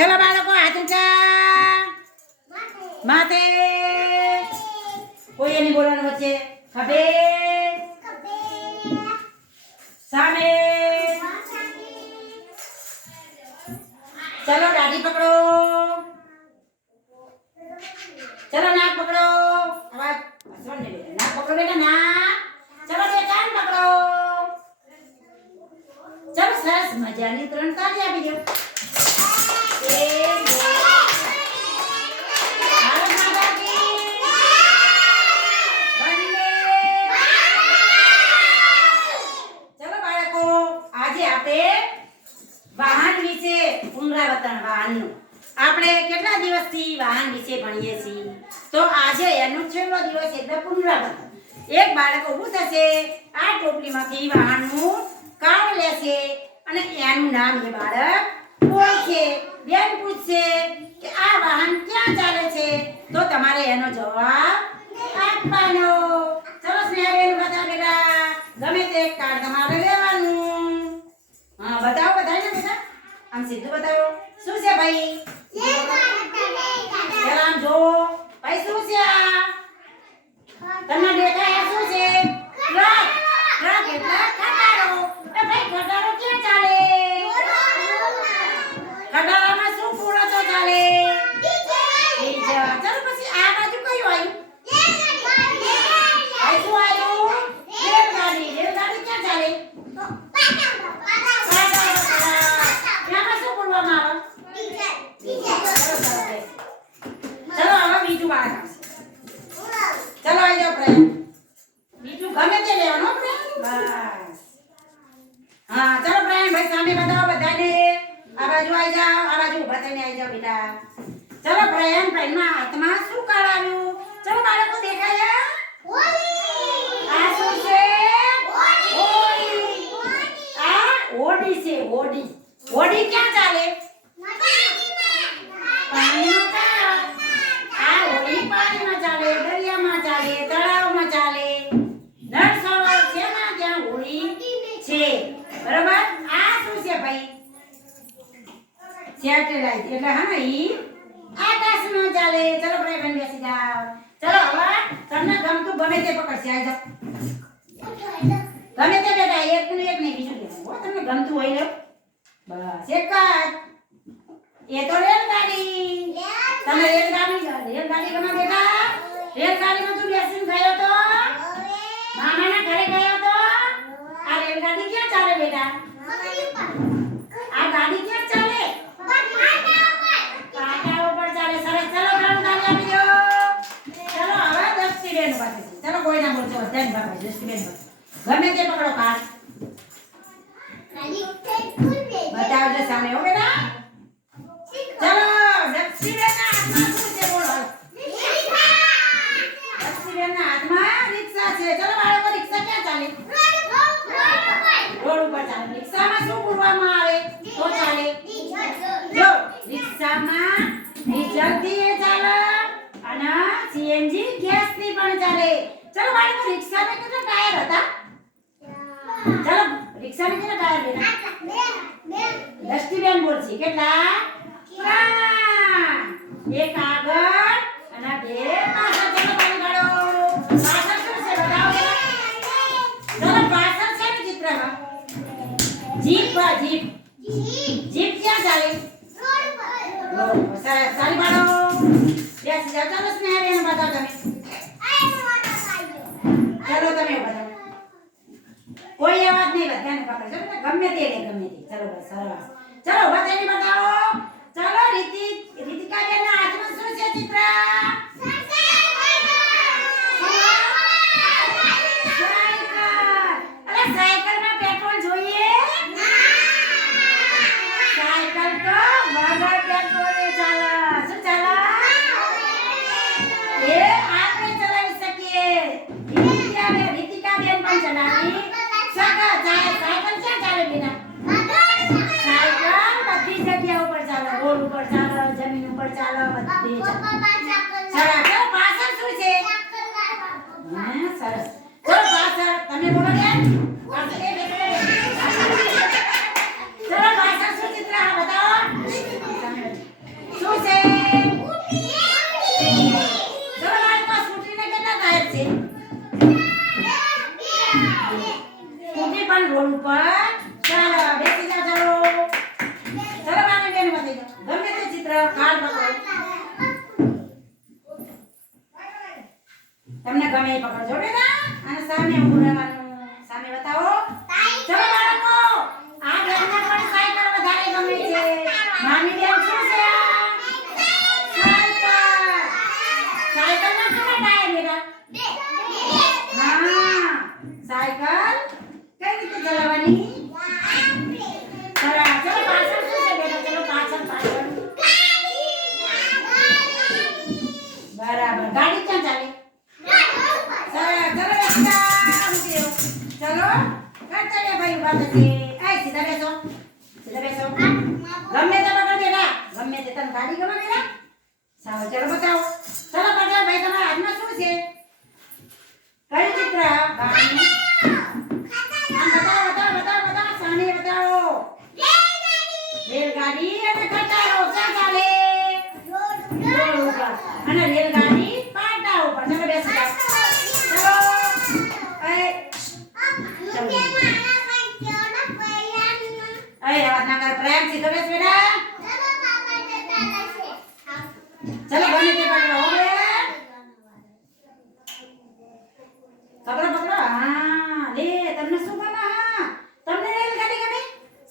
ચલો બાળકો હાથ ઊંચા માથે કોઈ એની બોલવાનું વચ્ચે ખભે સામે ચલો દાઢી પકડો ચલો નાક પકડો અવાજ હસવાનું નહીં બેટા નાક પકડો બેટા નાક ચલો બે કાન પકડો ચલો સરસ મજાની 3 તાળી આપી દો આપણે કેટલા દિવસથી વાહન વિશે ભણીએ છીએ તો આજે એનો છેલ્લો દિવસ એટલે પુનરાવર્તન એક બાળક ઊભું થશે આ ટોપલીમાંથી વાહનનું કાર્ડ લેશે અને એનું નામ એ બાળક બોલશે બેન પૂછશે કે આ વાહન ક્યાં ચાલે છે તો તમારે એનો જવાબ આપવાનો ચલો સ્નેહાબેન બતાવો બેટા ગમે તે કાર્ડ તમારે લેવાનું હા બતાવો બધાને બેટા આમ સીધું બતાવો શું છે ભાઈ જરા જો ભાઈ શું છે તમને દેખાય શું છે ટ્રક ટ્રક એટલે ખટારો એ ભાઈ ખટારો ક્યાં ચાલે ખટારામાં શું પૂરો તો ચાલે ચલો પછી આ બાજુ કયું આવ્યું શું આવ્યું રેલગાડી રેલગાડી ક્યાં ચાલે ચલો આવી જાઓ પ્રેમ બીજું ગમે તે લેવાનું પ્રેમ બસ હા ચલો પ્રેમ ભાઈ સામે બતાવો બધાને આ બાજુ આવી જાઓ આ બાજુ ઊભા થઈને આવી જાઓ બેટા ચલો પ્રેમ પ્રેમના હાથમાં શું કાર્ડ આવ્યું ચલો બાળકો દેખાયા આ શું છે હોડી આ હોડી છે હોડી હોડી ક્યાં ચાલે પાણીમાં ચાલે દરિયામાં ચાલે તળાવમાં ચાલે નળ સરોવર છે ને ત્યાં હોડી છે બરાબર આ શું છે ભાઈ સેટેલાઇટ એટલે હા ઈ આકાશમાં ચાલે ચલો ભાઈ બન બેસી જાઓ ચલો હવે તમને ગમતું ગમે તે પકડશે આ જાઓ ગમે તે બેટા એક નહીં બીજું લેવું હો તમને ગમતું હોય લો બસ એક જ એ તો રેલગાડી તમે રેલગાડી ગમે બેટા રેલગાડીમાં તું બેસીને ગયો તો મામાના ઘરે ગયો તો આ રેલગાડી ક્યાં ચાલે બેટા આ ગાડી ક્યાં ચાલે પાટા ઉપર ચાલે સરસ ચલો ત્રણ તાળી આપી દો ચલો હવે દસ્તીબેન પાસે ચલો કોઈ ના બોલજો ધ્યાન બાપા દસ્તીબેન ગમે તે પકડો કાર્ડ બતાવજો સામે હો બેટા ચલો દક્ષિણના હાથમાં શું છે બોલો દક્ષિણના હાથમાં રિક્ષા છે ચલો બાળકો રિક્ષા ક્યાં ચાલે રોડ ઉપર ચાલે રિક્ષામાં શું પૂરવામાં આવે તો ચાલે જો રિક્ષામાં ડીઝલથી એ ચાલે અને સીએનજી ગેસથી પણ ચાલે ચલો બાળકો રિક્ષામાં કેટલા ટાયર હતા ચલો રિક્ષામાં કેટલા ટાયર બેટા દક્ષિણબેન બોલશે કેટલા એક આગળ અને બે પાછળ ચલો પાણી કાઢો પાછળ શું છે બતાવો ચલો પાછળ છે ને ચિત્રમાં જીપ જીપ જીપ ક્યાં ચાલે રોડ પર સરસ તાળી પાડો બેસી જાઓ ચલો સ્નેહાબેન બતાવો તમે ચલો તમે બતાવો કોઈ અવાજ નહીં બધાને પકડો ગમે તે લે ગમે તે ચલો બસ સરસ ચલો બધાને બતાવો ચલો રીતિકા બેનના હાથમાં શું છે ચિત્ર સાયકલમાં પેટ્રોલ જોઈએ સાયકલ તો વગર પેટ્રોલે ચાલે શું ચાલે એ આપણે ચલાવી શકીએ રીતિકા બેન પણ ચલાવી સાયકલ ક્યાં ચાલે બેના બધી જગ્યા ઉપર ચાલે રોડ ઉપર ચાલે જમીન ઉપર ચાલે બધી સરસ પાછળ શું છે હા સરસ ચલો પાછળ તમે બોલો બેન ચલો પાછળ શું ચિત્ર બતાવો થઈ જાઓ. ગમે તે ચિત્ર કાર્ડ પકડો. તમને ગમે એ પકડજો બેટા. અને સામે ઊભું રહેવાનું. સામે બતાવો. ચલો બાળકો, આ બેનને પણ સાયકલ વધારે ગમે છે. નાની બેન શું છે? સાયકલ. સાયકલના કેટલા ટાયર બેટા? હા, સાયકલ કઈ રીતે ચલાવવાની? ચલો પાછળ શું છે બેટા? ચલો પાછળ. બરાબર. ગાડી ક્યાં ચાલે? ચલો કરતા ભાઈ ઉભા થશે. સીધા બેસો. ગમે તે પકડ બેટા. ગમે તે તને ગાડી ગમે બેટા? સાવ ચલો બતાવો. ચલો બતાવો ભાઈ, તમારા હાથમાં શું છે? કયું ચિત્ર? ગાડી. બતાવો. સામે બતાવો. રેલગાડી અને ખટારો ક્યાં ચાલે? રોડ ઉપર. અને રેલગાડી પાટા ઉપર. ચલો બેસી જાઓ. અવાજ ના કર. પ્રેમ થી તો બેસ બેટા. ચલો ગમે તે પકડો. પકડો. હા લે, તમને શું ગમે? હા, તમને રેલગાડી ગમે?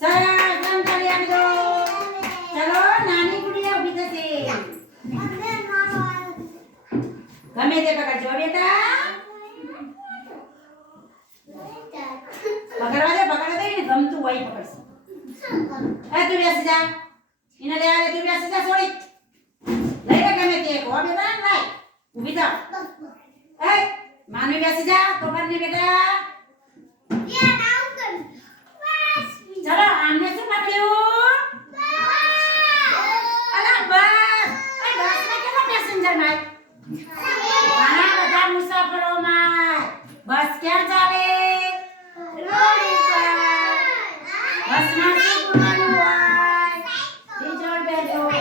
સરસ રેલગાડી આપી દો. ચલો નાની ગુડિયા ઊભી થશે. ગમે તે પકડજો બેટા. પકડવા દે ને, ગમતું હોય પકડશે. તું બેસી જા. એને લેવા દે. તું બેસી જા. છોડી લઈ લે ગમે તે. હો બેટા લાય. ઊભી થાવ. માનવી બેસી જા. તો બંને બેટા. ચલો આમને શું પકડ્યું? અલા બસ. બસમાં કેટલા પેસેન્જર માય? ઘણા બધા મુસાફરો માય. બસ ક્યાં ચાલે? રોડ ઉપર. બસમાં સીટ પૂરવાનું હોય. Diesel petrol.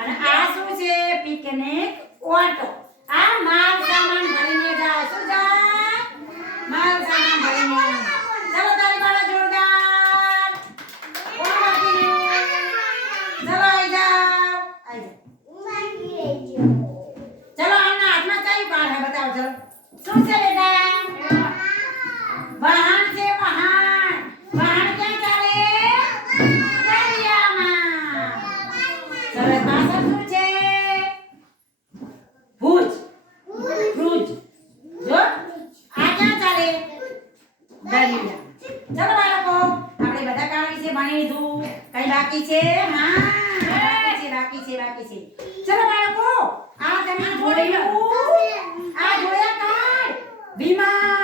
અને આ શું છે? Picnic auto. આ માલ સામાન ભરીને જાય. શું જાય? માલ સામાન ભરીને. ચલો તારી બાળા જોરદાર. કોણ બાકી રહ્યું? ચલો આવી જાઓ. ચલો આના હાથમાં કઈ કાર્ડ હે? બતાવો. ચલો શું છે બેટા? વાહન છે. વાહન ક્યાં ચાલે? દરિયામાં. સરસ. ભાષા શું છે? ભુજ. જો આ ક્યાં ચાલે? દરિયા. ચલો બાળકો, આપણે બધા કામ વિશે ભણી લીધું. કઈ બાકી છે? હા, બાકી છે. ચલો બાળકો, આ તમે જોયું? આ જોયા કાર્ડ? વિમાન.